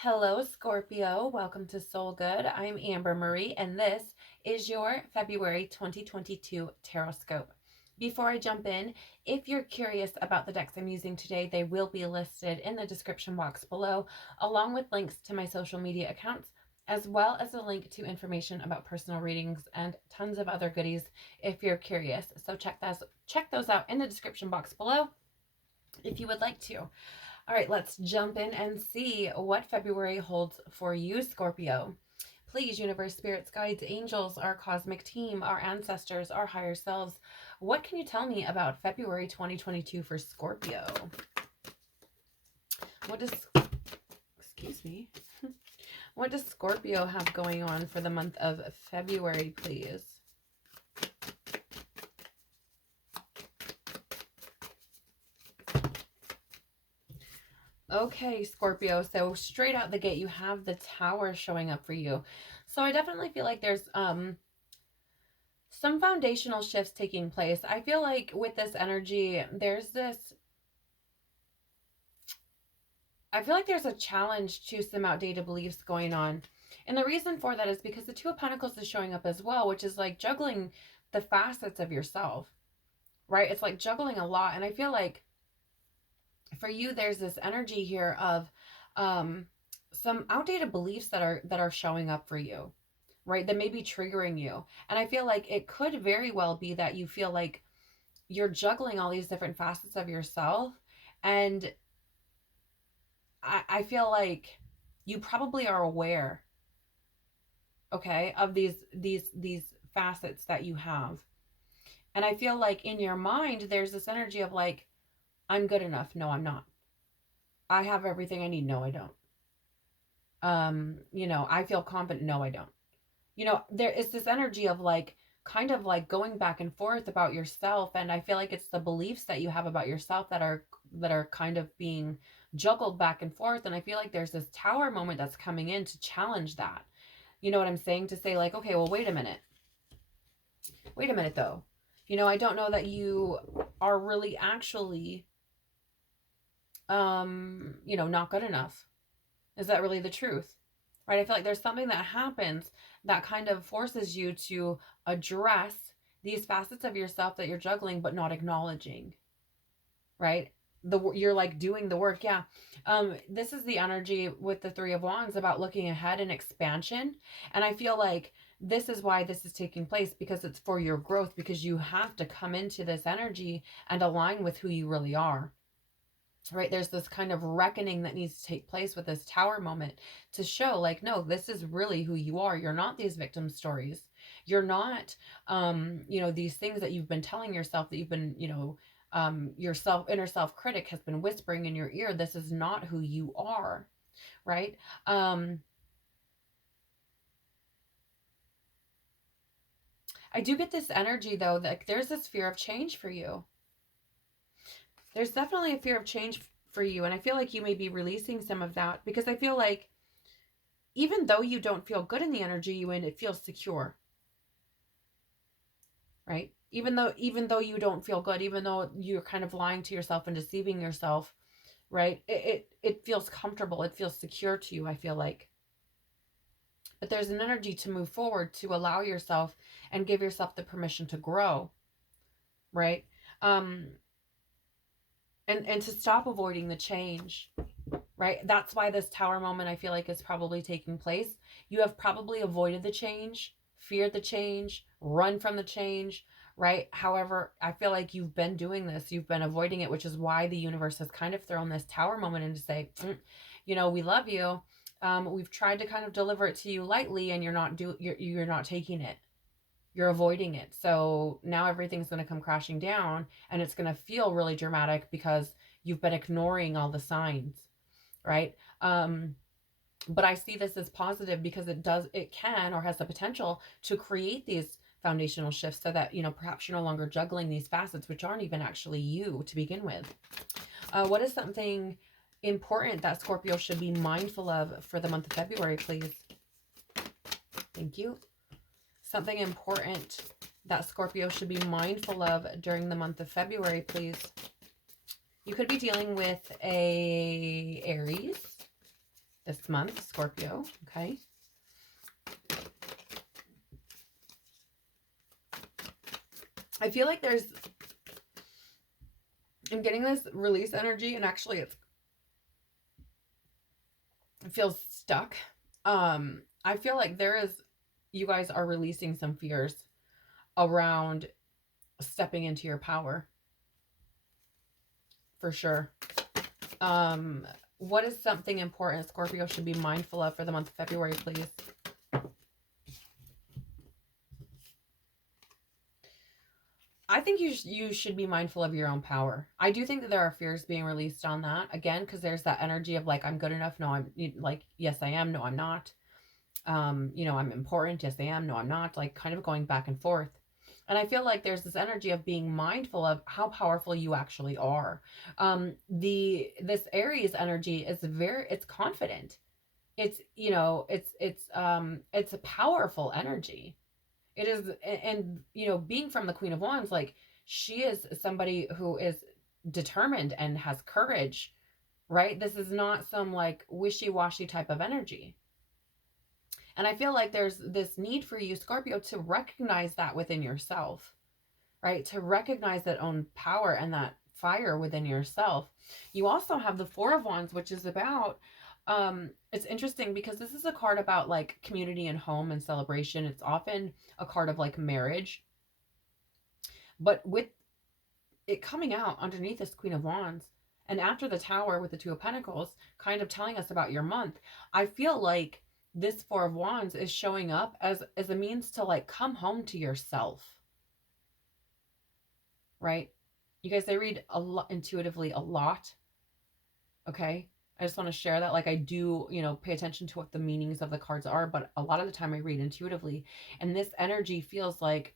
Hello, Scorpio. Welcome to Soul Good. I'm Amber Marie, and this is your February 2022 Tarotscope. Before I jump in, if you're curious about the decks I'm using today, they will be listed in the description box below, along with links to my social media accounts, as well as a link to information about personal readings and tons of other goodies if you're curious. So check those out in the description box below if you would like to. All right, let's jump in and see what February holds for you, Scorpio. Please, universe, spirits, guides, angels, our cosmic team, our ancestors, our higher selves, what can you tell me about February 2022 for Scorpio? What does, excuse me, what does Scorpio have going on for the month of February, please? Okay, Scorpio, so straight out the gate, you have the Tower showing up for you. So I definitely feel like there's some foundational shifts taking place. I feel like with this energy, I feel like there's a challenge to some outdated beliefs going on. And the reason for that is because the Two of Pentacles is showing up as well, which is like juggling the facets of yourself, right? It's like juggling a lot. And I feel like for you, there's this energy here of some outdated beliefs that are showing up for you, right? That may be triggering you. And I feel like it could very well be that you feel like you're juggling all these different facets of yourself. And I feel like you probably are aware, okay, of these facets that you have. And I feel like in your mind, there's this energy of like, I'm good enough. No, I'm not. I have everything I need. No, I don't. I feel confident. No, I don't. There is this energy of like, kind of like going back and forth about yourself. And I feel like it's the beliefs that you have about yourself that are kind of being juggled back and forth. And I feel like there's this Tower moment that's coming in to challenge that. You know what I'm saying? To say like, okay, well, wait a minute. Wait a minute though. I don't know that you are really actually, not good enough. Is that really the truth? Right? I feel like there's something that happens that kind of forces you to address these facets of yourself that you're juggling but not acknowledging, right? You're like doing the work. Yeah. This is the energy with the Three of Wands about looking ahead and expansion. And I feel like this is why this is taking place, because it's for your growth, because you have to come into this energy and align with who you really are. Right? There's this kind of reckoning that needs to take place with this Tower moment to show like, no, this is really who you are. You're not these victim stories. You're not, these things that you've been telling yourself, that you've been, your inner self critic has been whispering in your ear. This is not who you are. Right? I do get this energy though, that there's this fear of change for you. There's definitely a fear of change for you. And I feel like you may be releasing some of that, because I feel like even though you don't feel good in the energy you in, it feels secure. Right? Even though you don't feel good, even though you're kind of lying to yourself and deceiving yourself, right? It feels comfortable. It feels secure to you, I feel like. But there's an energy to move forward, to allow yourself and give yourself the permission to grow, right? And to stop avoiding the change, right? That's why this Tower moment, I feel like, is probably taking place. You have probably avoided the change, feared the change, run from the change, right? However, I feel like you've been doing this, you've been avoiding it, which is why the universe has kind of thrown this Tower moment in to say, we love you. We've tried to kind of deliver it to you lightly, and you're not taking it. You're avoiding it. So now everything's going to come crashing down, and it's going to feel really dramatic because you've been ignoring all the signs, right? But I see this as positive, because it can, or has the potential to create these foundational shifts, so that, perhaps you're no longer juggling these facets, which aren't even actually you to begin with. What is something important that Scorpio should be mindful of for the month of February, please? Thank you. Something important that Scorpio should be mindful of during the month of February, please. You could be dealing with a Aries, this month, Scorpio, okay? I feel like I'm getting this release energy, and actually it feels stuck. I feel like you guys are releasing some fears around stepping into your power. For sure. What is something important Scorpio should be mindful of for the month of February, please? I think you should be mindful of your own power. I do think that there are fears being released on that, again, because there's that energy of like, I'm good enough. No, I'm like, yes, I am. No, I'm not. I'm important. Yes, I am. No, I'm not. Like, kind of going back and forth. And I feel like there's this energy of being mindful of how powerful you actually are. This Aries energy is it's confident. It's, it's a powerful energy. It is, and being from the Queen of Wands, like, she is somebody who is determined and has courage, right? This is not some like wishy-washy type of energy. And I feel like there's this need for you, Scorpio, to recognize that within yourself, right? To recognize that own power and that fire within yourself. You also have the Four of Wands, which is about, it's interesting because this is a card about like community and home and celebration. It's often a card of like marriage. But with it coming out underneath this Queen of Wands, and after the Tower with the Two of Pentacles, kind of telling us about your month, I feel like this Four of Wands is showing up as a means to like come home to yourself, right? You guys, I read a lot intuitively a lot. Okay. I just want to share that. Like, I do, pay attention to what the meanings of the cards are, but a lot of the time I read intuitively. And this energy feels like,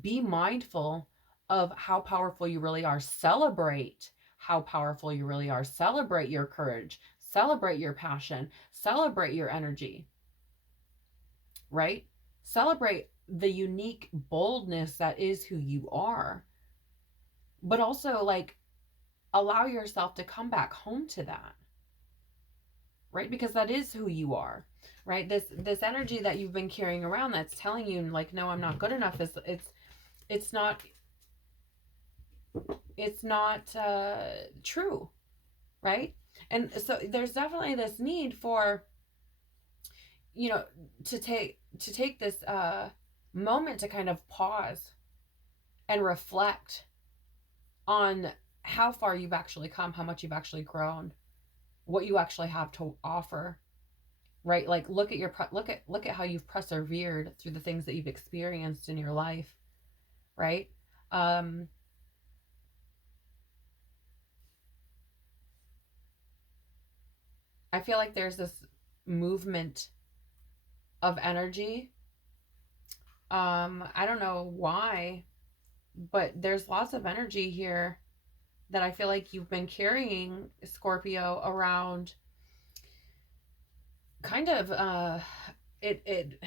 be mindful of how powerful you really are. Celebrate how powerful you really are. Celebrate your courage. Celebrate your passion. Celebrate your energy. Right? Celebrate the unique boldness that is who you are. But also, like, allow yourself to come back home to that. Right? Because that is who you are. Right? This energy that you've been carrying around that's telling you, like, no, I'm not good enough, it's not true, right? And so there's definitely this need for, to take this moment to kind of pause and reflect on how far you've actually come, how much you've actually grown, what you actually have to offer, right? Like, look at how you've persevered through the things that you've experienced in your life, right? I feel like there's this movement of energy. I don't know why, but there's lots of energy here that I feel like you've been carrying, Scorpio, around kind of it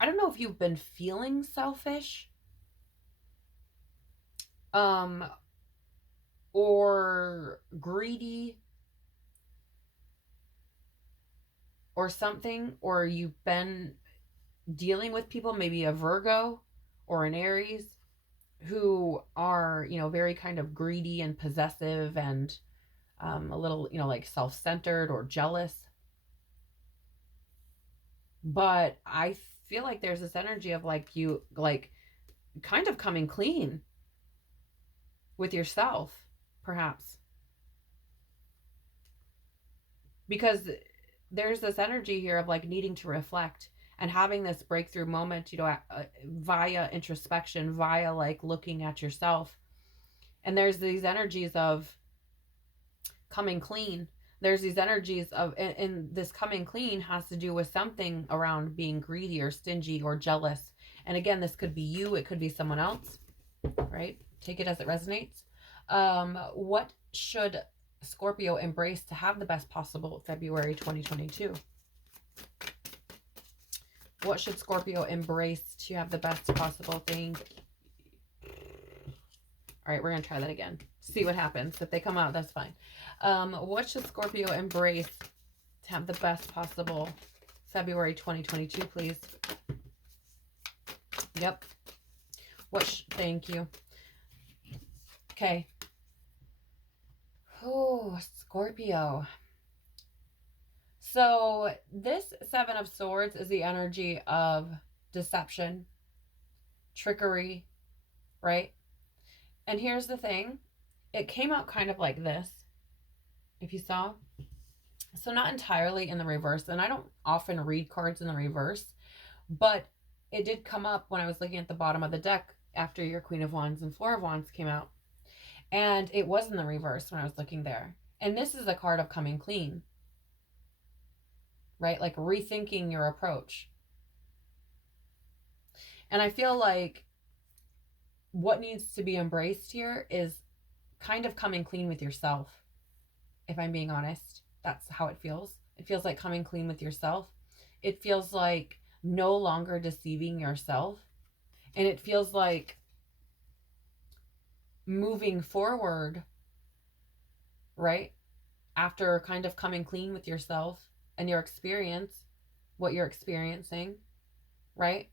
I don't know if you've been feeling selfish or greedy or something, or you've been dealing with people, maybe a Virgo or an Aries, who are, very kind of greedy and possessive and a little, like self-centered or jealous. But I feel like there's this energy of like you, like, kind of coming clean with yourself, perhaps. Because there's this energy here of like needing to reflect and having this breakthrough moment, via introspection, via like looking at yourself. And there's these energies of coming clean. There's these energies of, and this coming clean has to do with something around being greedy or stingy or jealous. And again, this could be you, it could be someone else, right? Take it as it resonates. What should Scorpio embrace to have the best possible February 2022? What should Scorpio embrace to have the best possible thing? All right, we're going to try that again. See what happens. If they come out, that's fine. What should Scorpio embrace to have the best possible February 2022, please? Yep. Thank you. Okay. Oh, Scorpio. So this Seven of Swords is the energy of deception, trickery, right? And here's the thing. It came out kind of like this, if you saw. So not entirely in the reverse. And I don't often read cards in the reverse, but it did come up when I was looking at the bottom of the deck after your Queen of Wands and Four of Wands came out. And it was in the reverse when I was looking there. And this is a card of coming clean, right? Like rethinking your approach. And I feel like what needs to be embraced here is kind of coming clean with yourself. If I'm being honest, that's how it feels. It feels like coming clean with yourself. It feels like no longer deceiving yourself. And it feels like moving forward, right? After kind of coming clean with yourself and your experience, what you're experiencing, right?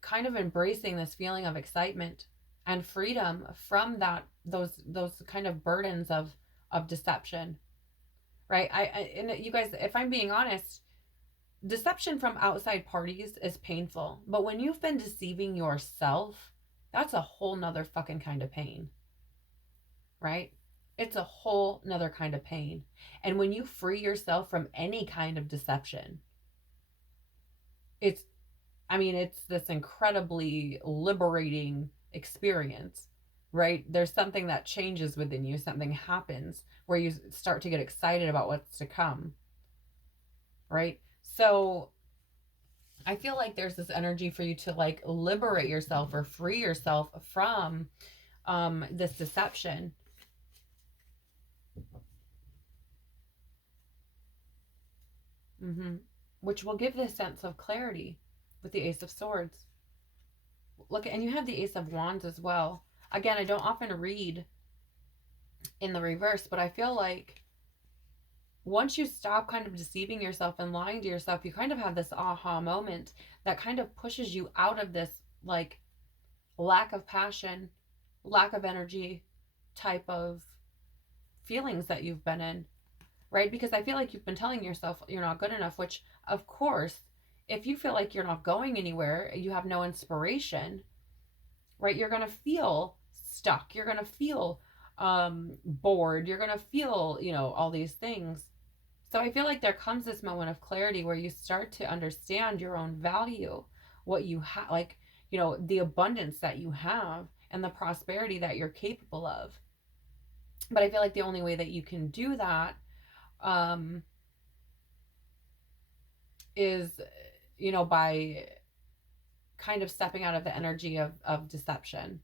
Kind of embracing this feeling of excitement and freedom from those kind of burdens of deception, right? And you guys, if I'm being honest, deception from outside parties is painful, but when you've been deceiving yourself, that's a whole nother fucking kind of pain, right? It's a whole nother kind of pain. And when you free yourself from any kind of deception, it's this incredibly liberating experience, right? There's something that changes within you. Something happens where you start to get excited about what's to come, right? So I feel like there's this energy for you to like liberate yourself or free yourself from this deception. Which will give this sense of clarity with the Ace of Swords. Look, and you have the Ace of Wands as well. Again, I don't often read in the reverse, but I feel like once you stop kind of deceiving yourself and lying to yourself, you kind of have this aha moment that kind of pushes you out of this like lack of passion, lack of energy type of feelings that you've been in, right? Because I feel like you've been telling yourself you're not good enough, which of course, if you feel like you're not going anywhere, you have no inspiration, right? You're going to feel stuck. You're going to feel bored. You're going to feel, all these things. So I feel like there comes this moment of clarity where you start to understand your own value, what you have, like, the abundance that you have and the prosperity that you're capable of. But I feel like the only way that you can do that is, by kind of stepping out of the energy of deception,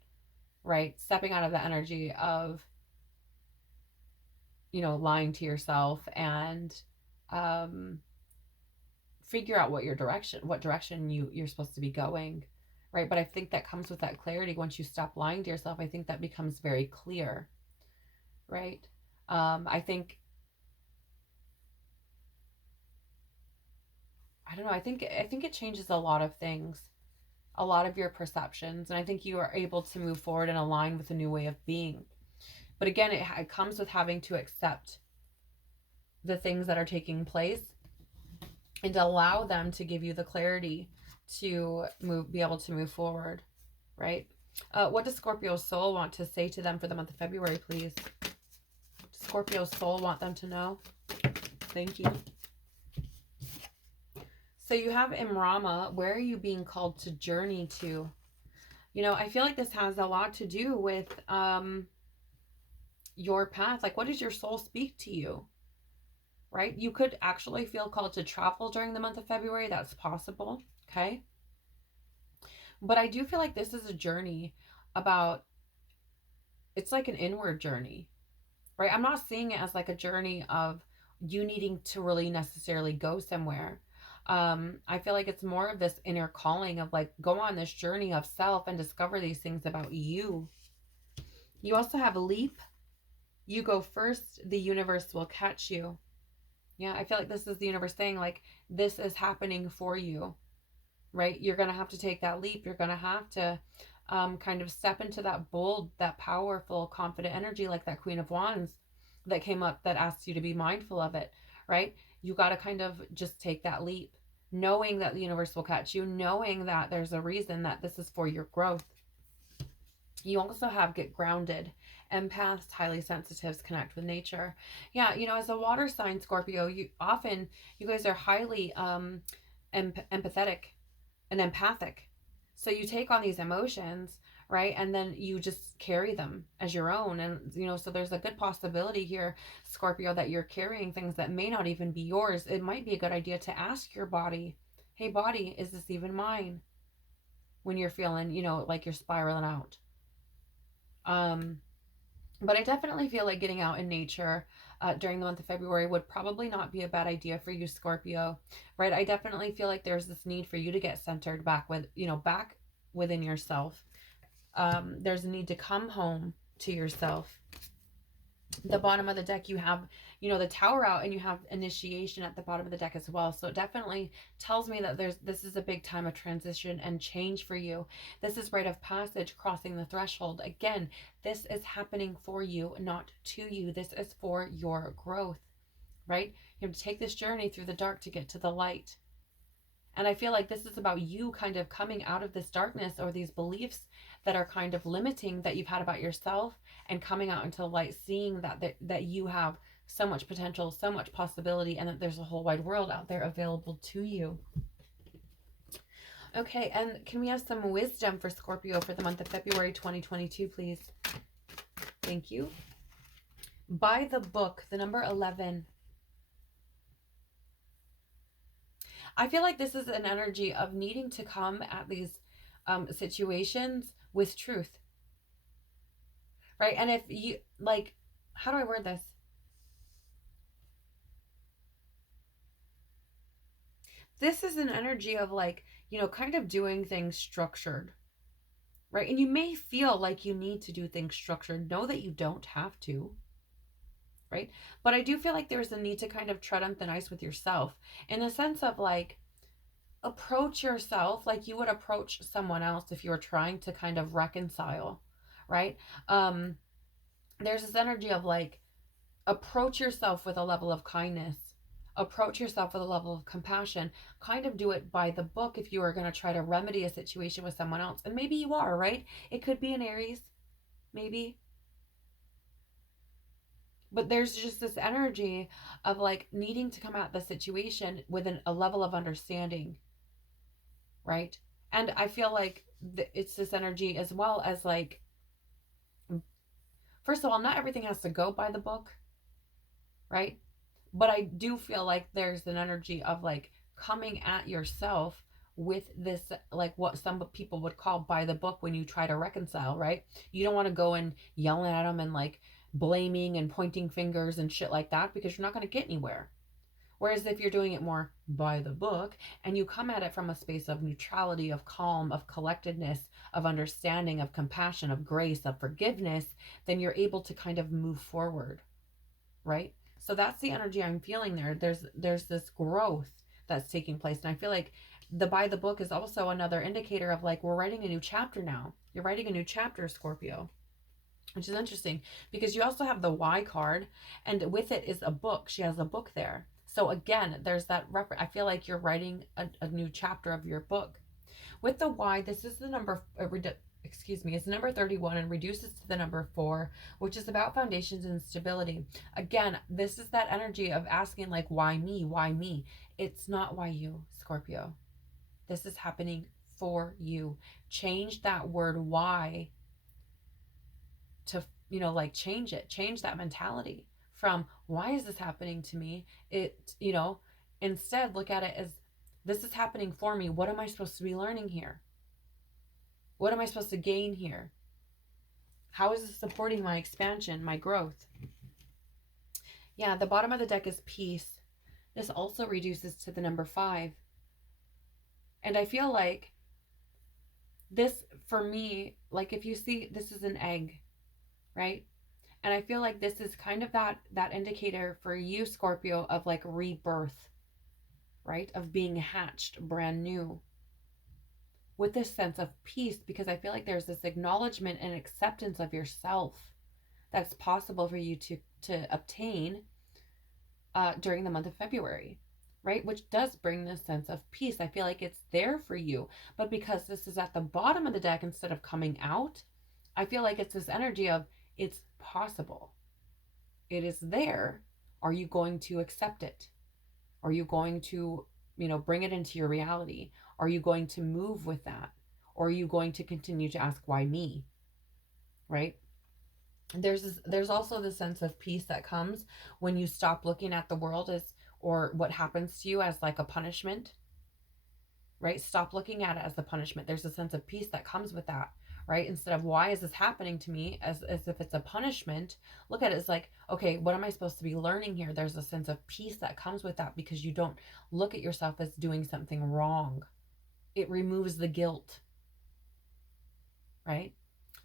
right? Stepping out of the energy of, lying to yourself and figure out what direction you're supposed to be going, right? But I think that comes with that clarity. Once you stop lying to yourself, I think that becomes very clear, right? I think it changes a lot of things, a lot of your perceptions, and I think you are able to move forward and align with a new way of being. But again, it comes with having to accept the things that are taking place and allow them to give you the clarity to be able to move forward, right? What does Scorpio's soul want to say to them for the month of February, please? Does Scorpio's soul want them to know? Thank you. So you have Imrama. Where are you being called to journey to? I feel like this has a lot to do with your path. Like, what does your soul speak to you? Right? You could actually feel called to travel during the month of February. That's possible. Okay. But I do feel like this is a journey it's like an inward journey, right? I'm not seeing it as like a journey of you needing to really necessarily go somewhere. I feel like it's more of this inner calling of like, go on this journey of self and discover these things about you. You also have leap. You go first, the universe will catch you. Yeah, I feel like this is the universe saying, like, this is happening for you, right? You're going to have to take that leap. You're going to have to kind of step into that bold, that powerful, confident energy, like that Queen of Wands that came up that asks you to be mindful of it, right? You got to kind of just take that leap, knowing that the universe will catch you, knowing that there's a reason that this is for your growth. You also have get grounded. Empaths, highly sensitives connect with nature. Yeah, as a water sign, Scorpio, you guys are highly empathetic and empathic. So you take on these emotions, right? And then you just carry them as your own. And, so there's a good possibility here, Scorpio, that you're carrying things that may not even be yours. It might be a good idea to ask your body, hey, body, is this even mine? When you're feeling, like you're spiraling out. But I definitely feel like getting out in nature during the month of February would probably not be a bad idea for you, Scorpio, right? I definitely feel like there's this need for you to get centered back back within yourself. There's a need to come home to yourself. The bottom of the deck, you have, the tower out, and you have initiation at the bottom of the deck as well. So it definitely tells me that this is a big time of transition and change for you. This is rite of passage, crossing the threshold. Again, this is happening for you, not to you. This is for your growth, right? You have to take this journey through the dark to get to the light. And I feel like this is about you kind of coming out of this darkness or these beliefs that are kind of limiting that you've had about yourself, and coming out into the light, seeing that you have so much potential, so much possibility, and that there's a whole wide world out there available to you. Okay, and can we have some wisdom for Scorpio for the month of February 2022, please? Thank you. By the book, the number 11. I feel like this is an energy of needing to come at these situations with truth, right? And if you, like, how do I word this? This is an energy of, like, kind of doing things structured, right? And you may feel like you need to do things structured. Know that you don't have to, right? But I do feel like there's a need to kind of tread on thin ice with yourself, in the sense of, like, approach yourself like you would approach someone else if you were trying to kind of reconcile, right? There's this energy of, like, approach yourself with a level of kindness, approach yourself with a level of compassion, kind of do it by the book if you are going to try to remedy a situation with someone else. And maybe you are, right? It could be an Aries, maybe. But there's just this energy of, like, needing to come at the situation with a level of understanding, right? And I feel like it's this energy as well as, like, first of all, not everything has to go by the book, right? But I do feel like there's an energy of, like, coming at yourself with this, like, what some people would call by the book when you try to reconcile, right? You don't want to go and yelling at them and, like, blaming and pointing fingers and shit like that, because you're not going to get anywhere. Whereas if you're doing it more by the book, and you come at it from a space of neutrality, of calm, of collectedness, of understanding, of compassion, of grace, of forgiveness, then you're able to kind of move forward, right? So that's the energy I'm feeling there. There's this growth that's taking place. And I feel like the by the book is also another indicator of, like, we're writing a new chapter now. You're writing a new chapter, Scorpio, which is interesting because you also have the Y card, and with it is a book. She has a book there. So again, there's that I feel like you're writing a new chapter of your book. With the Y, this is the number, it's number 31 and reduces to the number 4, which is about foundations and stability. Again, this is that energy of asking, like, why me? Why me? It's not why you, Scorpio. This is happening for you. Change that word why to, like, change it. Change that mentality from, why is this happening to me? Instead look at it as, this is happening for me. What am I supposed to be learning here? What am I supposed to gain here? How is this supporting my expansion, my growth? Yeah, the bottom of the deck is peace. This also reduces to the number 5. And I feel like this, for me, like, if you see, this is an egg, right? And I feel like this is kind of that indicator for you, Scorpio, of like rebirth, right? Of being hatched brand new with this sense of peace, because I feel like there's this acknowledgement and acceptance of yourself that's possible for you to obtain during the month of February, right? Which does bring this sense of peace. I feel like it's there for you, but because this is at the bottom of the deck instead of coming out, I feel like it's this energy of it's possible. It is there. Are you going to accept it? Are you going to, bring it into your reality? Are you going to move with that? Or are you going to continue to ask, why me? Right? There's also the sense of peace that comes when you stop looking at the world as, or what happens to you as like a punishment, right? Stop looking at it as the punishment. There's a sense of peace that comes with that, right? Instead of why is this happening to me, as if it's a punishment, look at it as like, okay, what am I supposed to be learning here? There's a sense of peace that comes with that because you don't look at yourself as doing something wrong. It removes the guilt, right?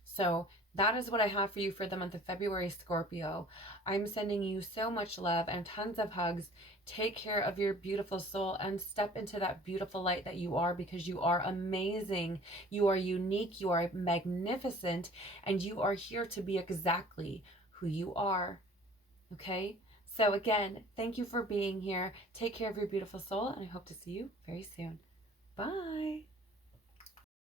So that is what I have for you for the month of February, Scorpio. I'm sending you so much love and tons of hugs. Take care of your beautiful soul and step into that beautiful light that you are, because you are amazing. You are unique. You are magnificent. And you are here to be exactly who you are. Okay? So again, thank you for being here. Take care of your beautiful soul, and I hope to see you very soon. Bye.